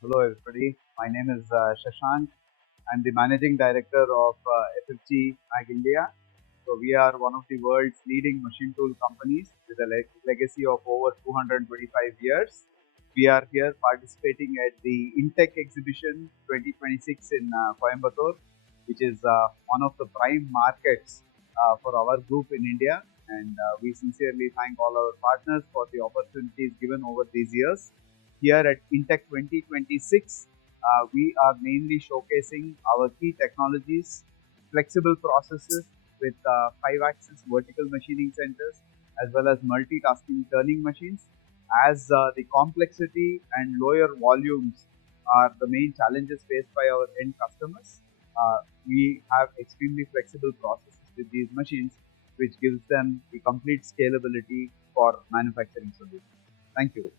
Hello, everybody. My name is Shashank. I'm the managing director of FFG Mag India. So, we are one of the world's leading machine tool companies with a legacy of over 225 years. We are here participating at the Intech exhibition 2026 in Coimbatore, which is one of the prime markets for our group in India. And we sincerely thank all our partners for the opportunities given over these years. Here at Intech 2026, we are mainly showcasing our key technologies, flexible processes with 5-axis vertical machining centers, as well as multitasking turning machines. As the complexity and lower volumes are the main challenges faced by our end customers, we have extremely flexible processes with these machines, which gives them the complete scalability for manufacturing solutions. Thank you.